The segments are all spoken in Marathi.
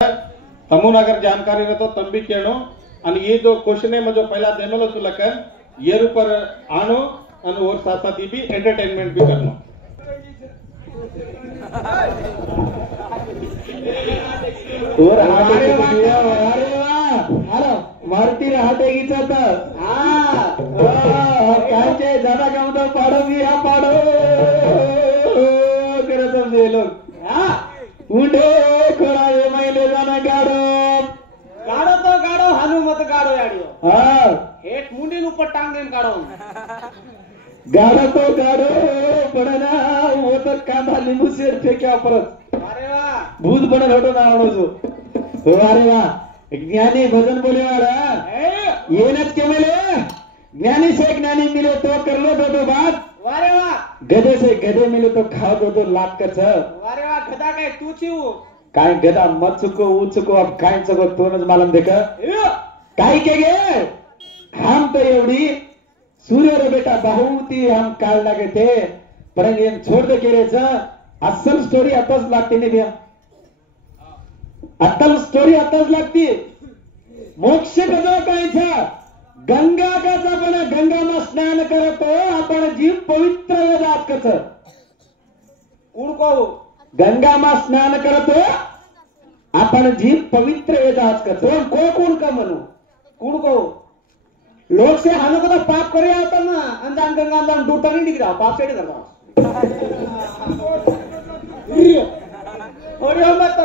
तमुन अगर जानकारी रहता तब भी कहनो आणि ये जो क्वेश्चन है मुझे पहला देमलो तुलकन ये ऊपर आनो और और साथ साथ ये भी एंटरटेनमेंट भी करनो और अरे वाह हेलो मारुती राहते की चाहता काचे दादा का मतलब पाड़ो भी हा पाड़ो करे समझे लोग उंडे खोड़ा मैले जाना गाड़ो गाड़ो तो गाड़ो हानु मत गाड़ो याडियो हाँ हेट मुंडी ऊपर टांग देन गाड़ो गाड़ो तो गाड़ो पड़े ना वो तो कांदा नींबू से फेंक्या परत अरे वाह भूत बने होटो ना आवडो जो अरे वाह ज्ञानी भजन बोले वाला ये नच के मिले ज्ञानी से ज्ञानी मिले तो कर लो दो बात वारे वाह गधे से गधे मिले तो खाओ दो लात का छ वारे वाह गधा काय तू चिव काय गधा मत चुको ऊ चुको अब काय चुको तोनच मालूम देखा काय के गे हम तो एवढी सूर्य रे बेटा बहुत ही हम काल लागे थे पण ये छोड़ दे के रे असल स्टोरी आताच लागते नाही भ्या अतल स्टोरी आताच लागते मोक्ष कसा कायचा गंगा कसा पण गंगामा स्नान करतो आपण जीव पवित्र वेदात कस कुण को गंगामा स्नान करतो आपण जीव पवित्र वेदात कस को कोण का म्हणू कुण को लोग से हानो को पाप करे आता ना अंदान गंगा अंदान डूटा नहीं दिख रहा पाप सेड करता और यो मत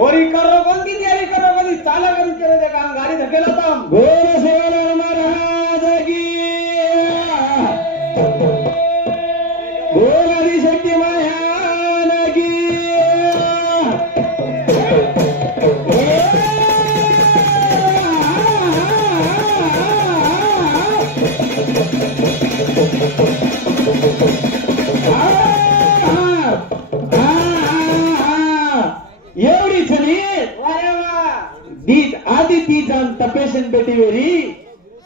ओरी करो बंदी तैयारी करो बंदी चाला करून केलं ते काम गाडी धकेला तम गोर सेवा महाराज की गोर शक्ती महान की एवढी छली आधी ती जाण तपेशन बेटी वेरी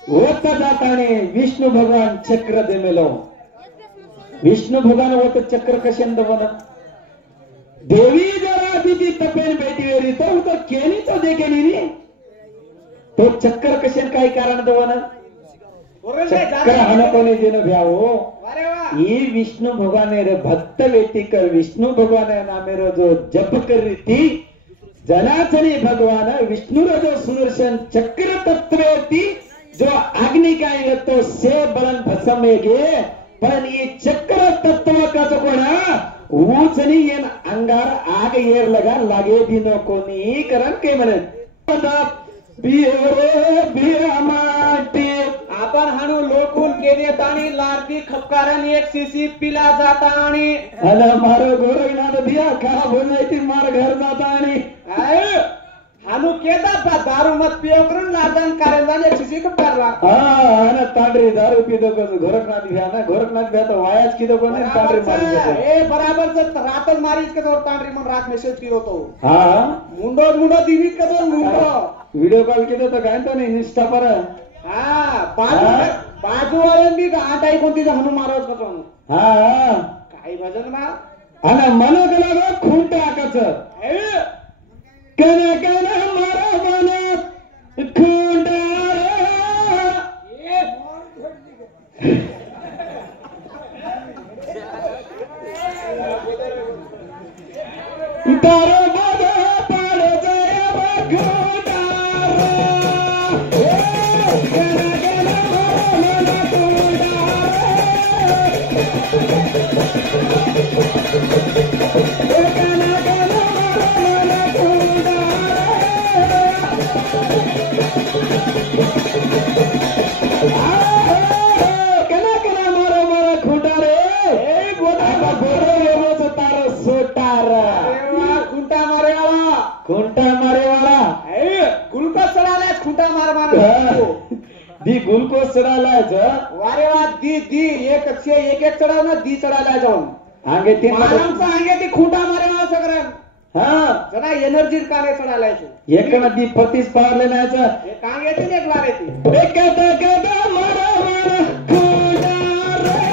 होत जाताने विष्णु भगवान चक्र देमेलो विष्णु भगवान होत चक्र कशेंद बन देवी जरा आधी ती तपेन बेटी वेरी तो केली तो देखेली नी तो चक्र कशेन काय कारण दवन चक्र हनपणे देन भ्यावो ये विष्णु भगवान रे भक्त व्यक्ति कर विष्णु भगवान नामे रो जो जप कर रीति जनाचनी भगवान विष्णु रो जो सुदर्शन चक्र तत्वेति जो अग्नि काय तो से बलन भसमेगे पण ये चक्र तत्व का तो कोणा ऊचनी येन अंगार आग येर लगा लागे दिनो कोणी करन के म्हणे बिरे बिरा माटी आपण हाणू लोकून केने ताणी लारती खपकारन एक सीसी पिला जाता आणि अला मारो गोरखनाथ दिया का बोलायती मार घर जाता आणि हाणू केदा दारू मत पियो करून लादन कारण एक सीसी खपकारला हां अन तांडरी दारू पितो को गोरखनाथ दिया ना गोरखनाथ दिया तो वायाच किदो को ने तांडरी मारी जातो ए बराबर जत रातन मारीच के तो तांडरी मन रात मेसेज किदो तो हां मुंडो दिवी के तो मुंडो वीडियो कॉल किदो तो काय तो नाही इंस्टा पर बाजू वाले भी आटाई कोणती हनु महाराज कसं हा काही भजन मा आणि मन गेला खूंट आकाच कन कन मारा मन खूंट तारो बाबा पार जय खूंट खुंटा मारे वाला गुलकोस चढालाय खुंटा मार मार दी गुलकोस चढालाय वारे वा दी एक चढाव ना दी चढायला जाऊन आगे ती मानवचा आगे ती खुंटा मारे वाला सगळं हां जरा एनर्जी कागे चढायला एक ना दी पतीस पारले नायचा एक कागे ती एक लारे ती एक कदा मारा मारा खुंटा रे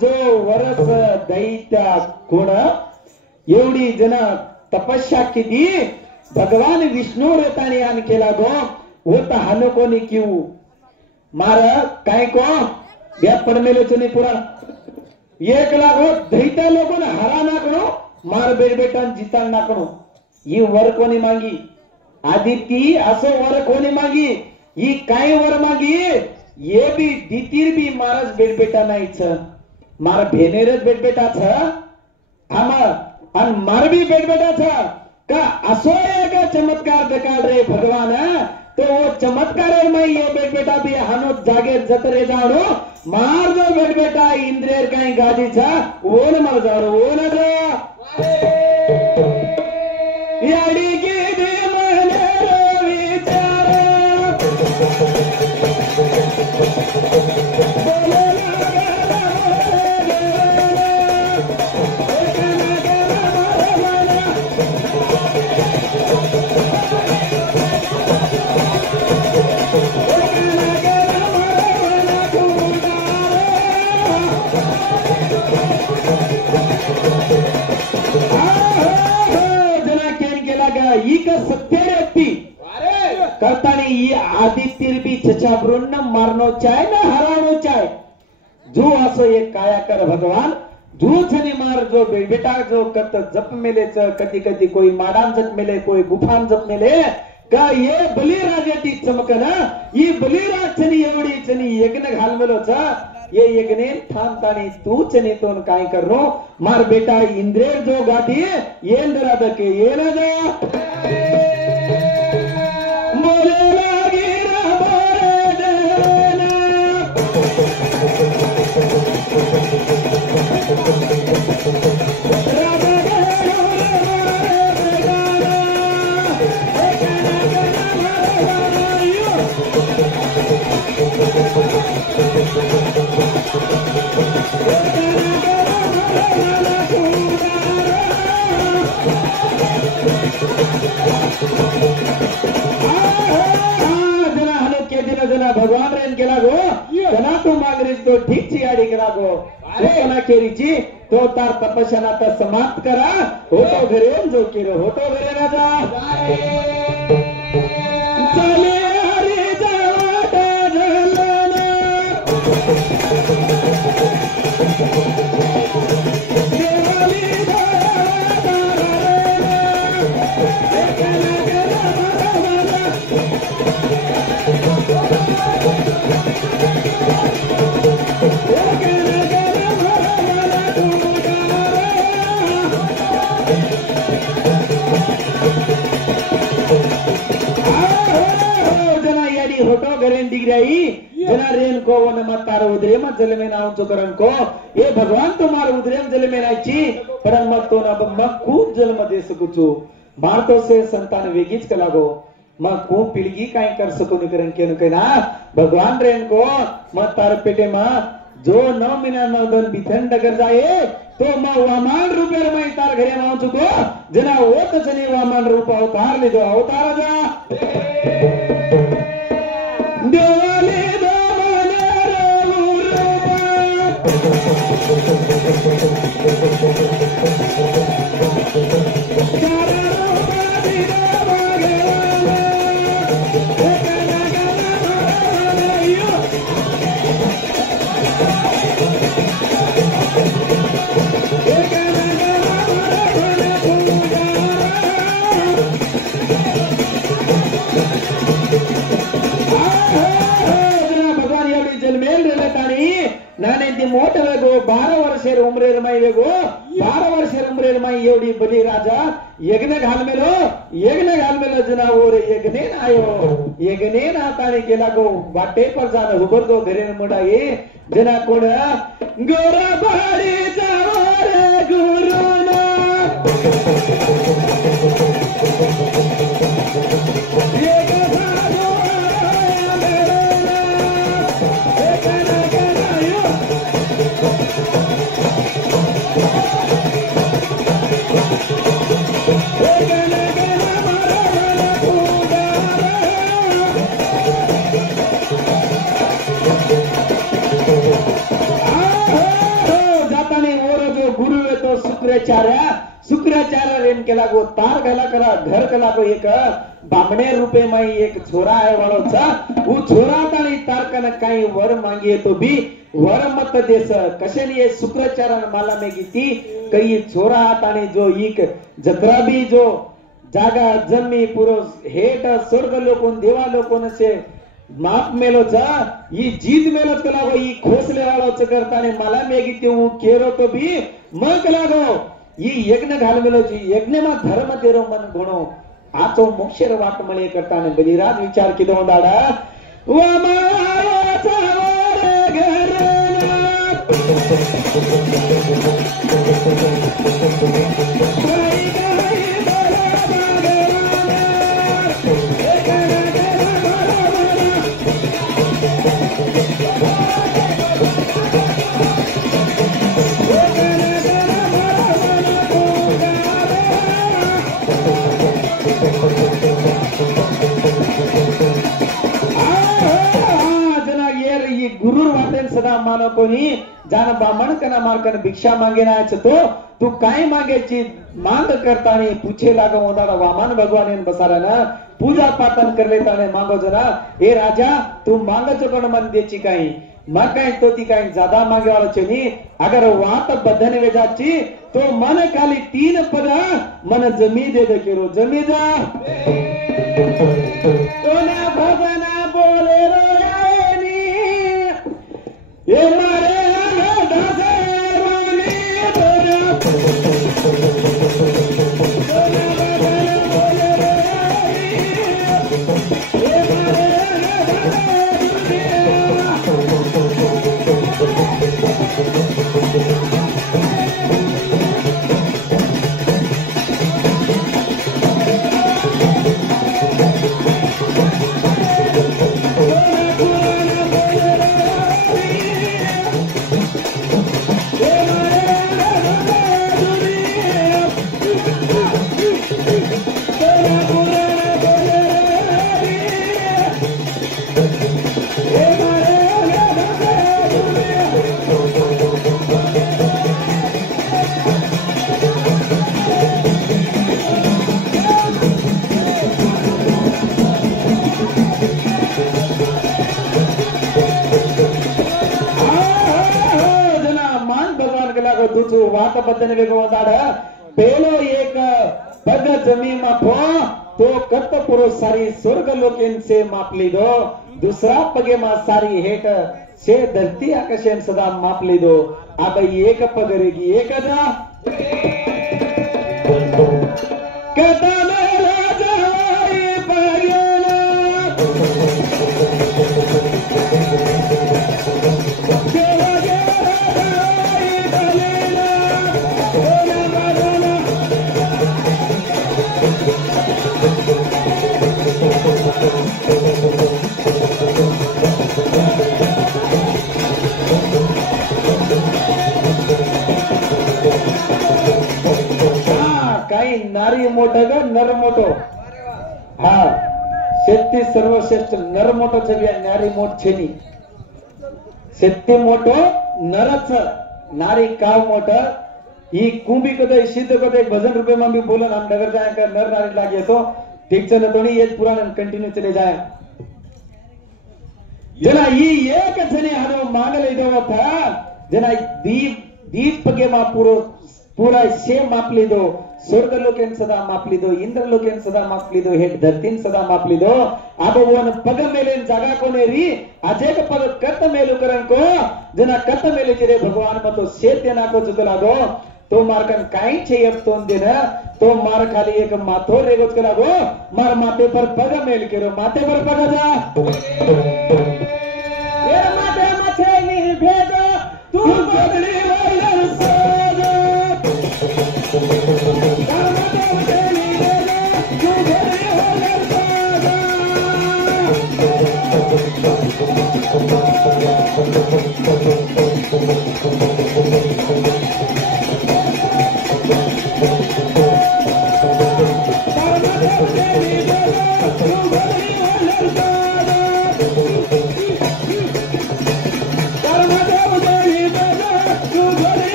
जो वरस दैत्या कोण एवढी जन तपस्या केली भगवान विष्णू रेताने आन केला गो होत हानो कोणी किव मार काय को गॅप पडमेलो चने पुराण एक लागो दैत्या लोकोन हरा नाकणो मार बेटा जितान नाकणो ही वर कोणी मागी आदिती असो वर कोणी मागी ही काय वर मागी ये बी दितीर बी मारच बेटा नाहीच मार भेनेरच बेटाच आम्हा आणि मार बी बेटाच का असो एक चमत्कार दकाल रे भगवान तो वो चमत्कार माई ये बेटा बी हानो जागे जतरे जाणो मार जो बेटा इंद्रेर काही गादीचा ओन मला जाणो ओन याडी गे विचार करतानी आदित्य बी चचाब्रुन मारनो चाय ना हरानो चाय जो असो एक काया कर भगवान जो छनी मार जो बेटा जो कत जप मेले कधी कधी कोई माडान जप मेले कोई गुफान जप मेले का ये बलिराजाची चमकना ही बलिराज छनी एवढी छनी यज्ञ घाल मेलो ये यज्ञ थांबतानी तू छनी तोन काय करनो मार बेटा इंद्रेर जो गाठी येंदरादके येनदा भगवान रेन केला गो जना तो मागरीच तो ठीक ची आडी केला गो कोणा केरीची तो तार तपस्याना आता समाप्त करा होतो घरे जो केरो होतो घरे राजा चले हरी जावाटा झलना जना रेन को वन मतार उदरे मत जल में नाउ चोकरन को ये भगवान तुम्हारे उदरे में जल में नाची परन मत तो ना मग खूप जल मध्ये सकुचो मारतो से संतान वेगीच कलागो मग खूप पिलगी काय कर सको निकरन केन के ना भगवान रेन को मत तार पेटे मा जो 9 महीना 9 दिन बिथन डगर जाए तो मा वामान रूपेर मा तार घरे नाउ चुको जना वो तचनी वामान रूप अवतार ले जो अवतार जा देवाले मोठ वेगो 12 वर्षेर उमरेर माई वेगो 12 वर्षेर उमरेर माई एवढी बली राजा यज्ञ घाल मेलो जना ओर यज्ञ आयो यज्ञ ना ताणी केला गो वाटे पर जान उबर गो घरे मोडा ये जना कोण गोरा बारी जावर गुरुना तो शुक्राचार्य रेन के लागो तार गला करा घर के लागो एक बामणे रूपे में एक छोरा है वालो चा वो छोरा तानी तार कन काही वर मांगे तो भी वर मत देस कशे लिए शुक्राचार्य माला में गीती कई छोरा तानी जो एक जत्रा भी जो जागा जमी पुरो हेट स्वर्ग लोकोन देवा लोकोन से माप मेलो चा ई जीत मेलो कलागो ई खोसले वालो च करताने मला मेगीते उ केरो तो भी म कलागो ई यज्ञ घाल मेलो जी यज्ञ मा धर्म तेरो मन गुणो आचो मोक्षर वाट मळे करताने बलिराज विचार किदो दाडा व मायाचा वर घरना गुरुर वाटेन सदा मानो कोणी जान बामण कना मारकन भिक्षा मांगे ना तो तू काय मागेची मांग करताने पूछे लागो ओदाड़ा वामन भगवान इन बसारा ना पूजा पाठन कर लेता ने मांगो जना ए राजा तू मांग चुकण मन देची काही मग काय तो ती काही ज्यादा मागे वाला चनी अगर वात बदन वेजाची तो मन खाली 3 पद मन जमी दे दे केरो जमी जा तो ना भजना बोले रो ये मारे दासे वाली तोरा ये वात बदन वेगवदाड पेलो एक पग जमी मापो तो कत पुरो सारी स्वर्ग लोकेन से माप लीधो दूसरा पगे मा सारी हेट से धरती आकाशेन सदा माप लीधो अब एक पग रेगी एक जा कदम राजवाई पगेला नारी मोठं ग नर मोठो हा शेती सर्वश्रेष्ठ नर मोठो छे नारी मोठ छेनी शेती मोठो नरच नारी काव मोठ ही कुंभी कदे सिद्ध कदे भजन रूपे में भी बोलन हम नगर जाए कर नर नारी लागे तो ठीक चले तो नहीं ये पुराण कंटिन्यू चले जाए जना ये एक जने हनो मांगले देव था जना दीप पगे मा पूरा से माप लीधो स्वर्ग लोकेन सदा माप लीधो इंद्र लोकेन सदा माप लीधो हेट धरतीन सदा माप लीधो अब वन पग मेलेन जागा कोने री अजेक पग कत मेलु करन को जना कत मेले चिरे भगवान मतो सेते ना को जुगला दो तो मारकन काई छे अब तोन देना तो मार खाली एक माथो रेगोच करा गो मार माथे पर पग मेल केरो माथे पर पग जा ये माथे माथे नी भेद तू बदली वाला साजा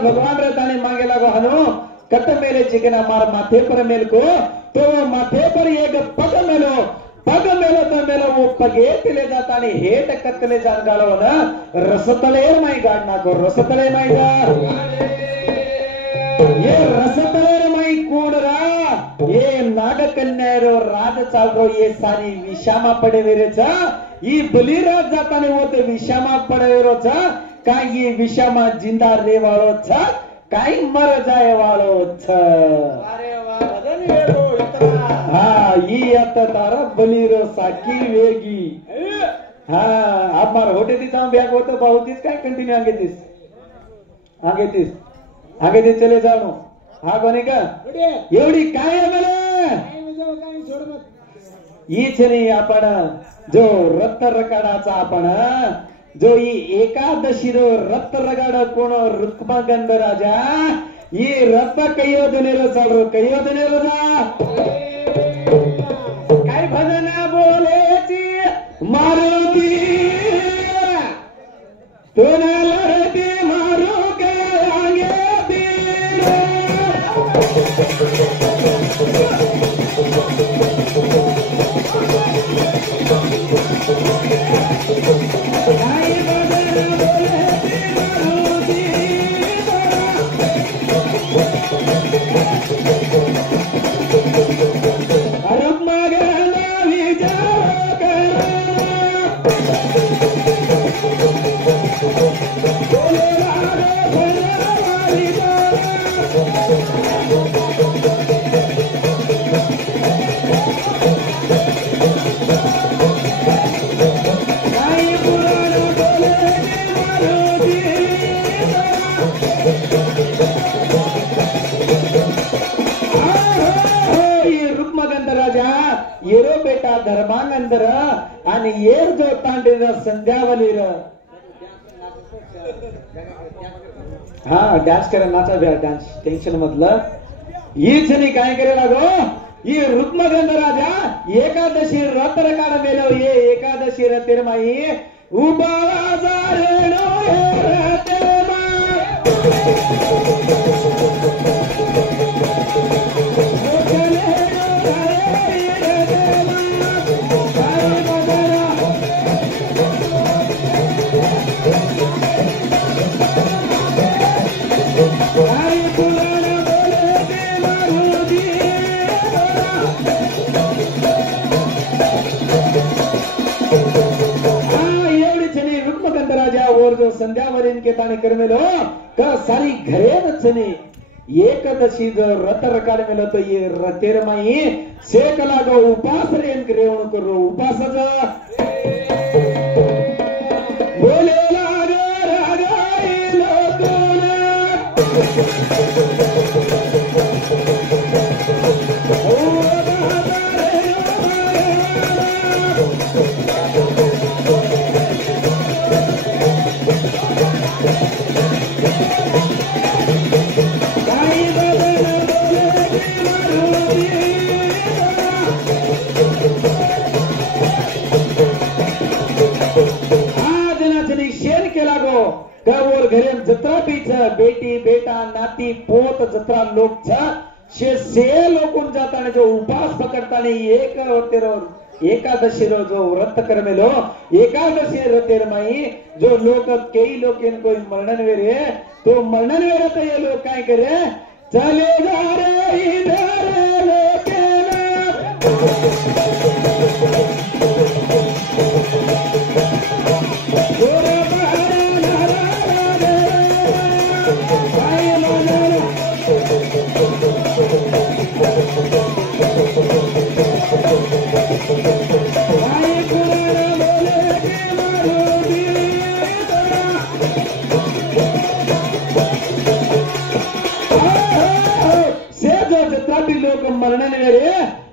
भगवान रहताने मांगे लागो हनो कत मेले चिकना मार माथे पर मेल को तो माथे पर एक पग मेलो तो मेलो वो पगे तिले जाता ने हेट कत्तले जान गालो ना रसतले माई गाड़ना को रसतले माई गा ये रसतले माई कोडरा ये नागकन्यारो राज चालरो ये सारी विषामा पडे वेरेचा ई बलिराज जाताने वो ते विषामा पडे वेरोचा काय ये विषामा जिंदा रे वाळो छ काय मर जाय वाळो छ अरे वा भजन वेळो इतना हा ई आता तारा बलिरो साकी वेगी हा आप मार होटे ती जाऊन बॅग होतो बहुतीच काय कंटिन्यू आगे तीस चले जाओ हा कोणी का एवढी काय आहे मला हीच नाही आपण जो रक्त रकाडाचा आपण जो ही एकादशी रो रक्त रगाड कोण रुक्मगंध राजा ही रक्त कयोधनेरो चालरो कयोधनेरो जा काय भजन बोलेची मारुती तुला लढती मारू के आगे धर्मानंदर आणि येर जो तांडेर संध्यावलीर हा डान्स करा नाचा डान्स टेन्शन मधलं हीच नाही काय करायला गो ही रुक्मगंध राजा एकादशी रात्र काढ मेलो ये एकादशी रतेर माई उबाळा जारेनो रतेर संध्यावरीन के ताने कर मेलो का सारी घरे नचने एकदशी जो रत रकाड मेलो तो ये रतेर माई सेक लागो उपास रेन करेवण करो उपास बोले लागो रागाई लोकोना घरे जत्रा पीछ बेटी बेटा नाती पोत जत्रा लोक से लोकून जाताने जो उपास पकडताने एक होतेरो एकादशी रो जो व्रत कर मेलो एकादशी रतेर माई जो लोक कई लोक कोई मरणन वेरे तो मरणन वेरे तो ये लोग काय करे चले जा रे इधर लोकेना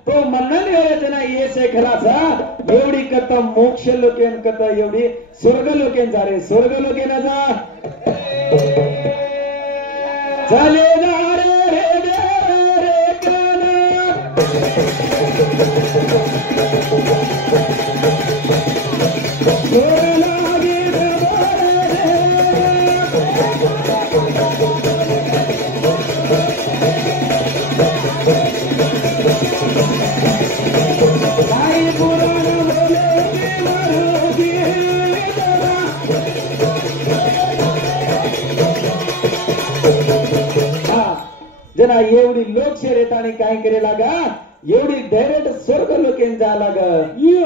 तो मरण जना ये खराचा एवढी कथा मोक्ष लोकेन कथा एवढी स्वर्ग लोकेन जा रे स्वर्ग लोकेन जा चले जा रे रे काना लागे जना एवढी लोकशेर येत आणि काय करेला गा एवढी डायरेक्ट स्वर्ग लोकेन जाला ग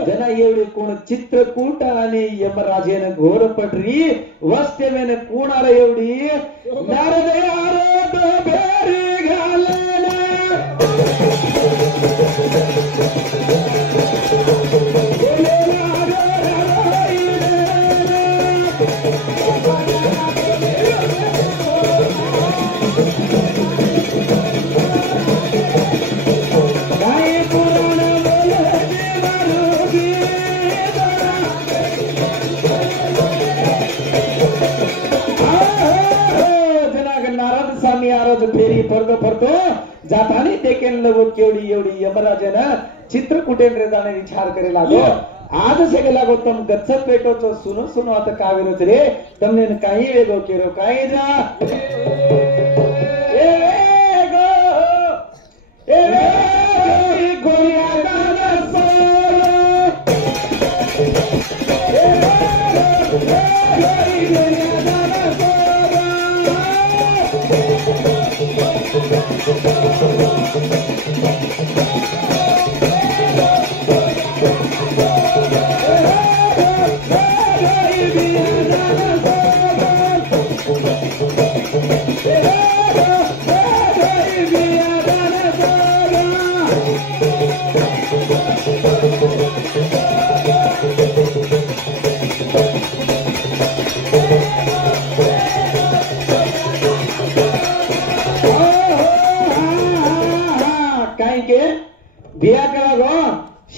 जना एवढी कोण चित्रकूट आणि यमराजेन घोर पटरी वस्तेमेन कोणाला एवढी नारद आरद बेरी घालना फेरी फरतो जातानी देखील लवक केवढी एवढी यमराजानं चित्रकूटेंद्र जाणे विचार करे लागो आज सगळे लागो तम गच्छ पेटोचो सुनो सुनो आता काय वेळच रे तमने काही वेगो केरो काय जा ए गोरिया गाना बिया करा गो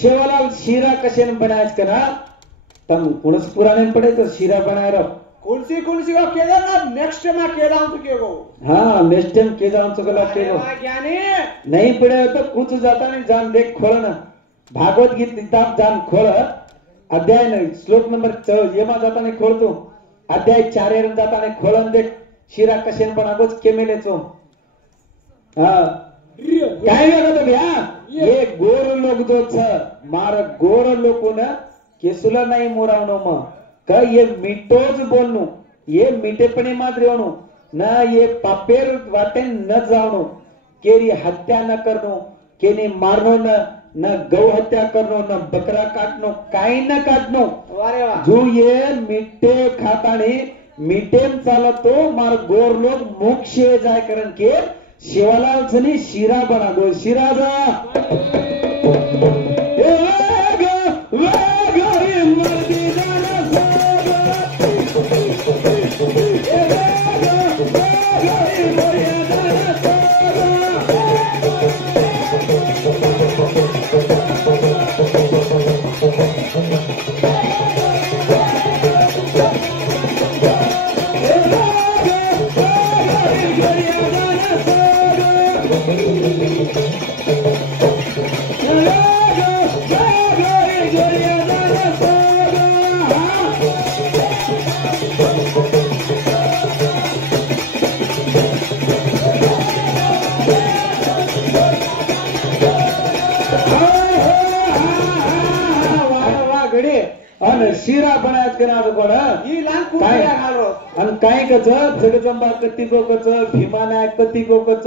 शेवालाल शीरा कशे बनायच करा तम कुणस पुराने पड़े तो शीरा बनाए रहो कुलसी को केदारनाथ नेक्स्ट टाइम केदार के गो हाँ नेक्स्ट टाइम केदार तो गला के गो ज्ञानी नहीं पड़े तो कुछ जाता नहीं जान देख खोल ना भागवत गीत किताब जान खोल अध्याय नहीं श्लोक नंबर 4 ये मा जाता नहीं खोल तू अध्याय 4 एरन जाता नहीं खोलन देख शीरा कशे बनागोच केमेले चो हाँ काय तो भैया ये गोर लोग जो छ मार गोर लोगों ने केसुला नहीं मोरावनो म का ये मिठोज बोलनो ये मिठेपणे मात्र होनो ना ये पापेर वाटे न जावनो केरी हत्या न करनो केनी मारनो न गौ हत्या करनो न बकरा काटनो काही न काटनो वारे वा जो ये मिठे खातानी मिठेम चालतो मार गोर लोग मोक्ष जाय करन के शिवालाल छनी शीरा बना दो शीरा जा शीरा बनायच करा कोण ही लहान कुठल्या घालो आणि काय कच जगजंबा कती को कच भीमानायक कती को कच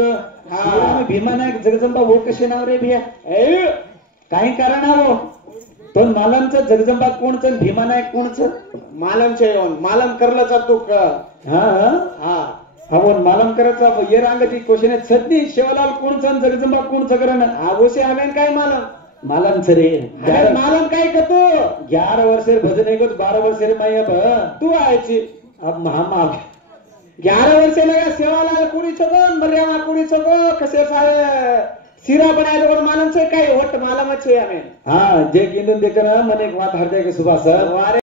हा भीमानायक जगजंबा वो कसे नाव रे भिया काही कारण हो तो मालमचं जगजंबा कोणचं भीमानायक कोणचं मालमचे येऊन मालम करलं जातो का हा हा हा मालम करायचा ये रांगची क्वेश्चन सद्दी शिवलाल कोणचं जगजंबा कोणचं करण आगोसे आमेन काय मालम मालम सरे मालम काय करतो 11 वर्षे भजन एक 12 वर्षे माय तू आयची अब महामा 11 वर्षे लगा सेवालाल कुडी छगो मर्यामा कुडी छगो कसे सारे सीरा बनाए तो मालम से काय होट मालम छे हमें हाँ जे किंदन देखना मन एक बात हर जाए के सुबह सर